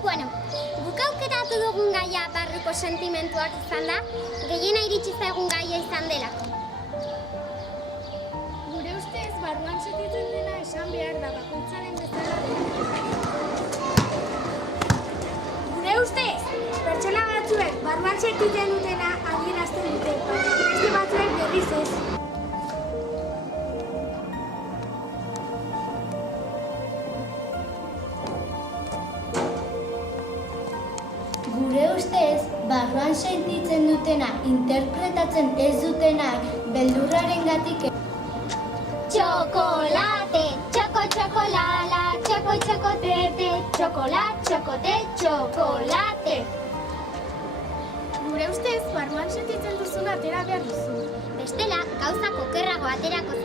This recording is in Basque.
Guk aukeratu dugun gaia barruko sentimentuak izan da, gehiena iritsi zaigun gaia izan delako. Gure ustez, barruan sentitzen dena esan behar da bakoitzaren bezala dela. Gure ustez, pertsona batzuek barruan sentitzen dutena adierazten dute, baina beste batzuek berriz ez. Gure ustez, barruan sentitzen dutena interpretatzen ez dutenak beldurrarengatik. Txokolate, txoko-txokolala, txoko-txokotete, txokolat-txokote, txokolate. Gure ustez, barruan sentitzen duzuna atera behar duzu. Bestela, gauzak okerrago aterako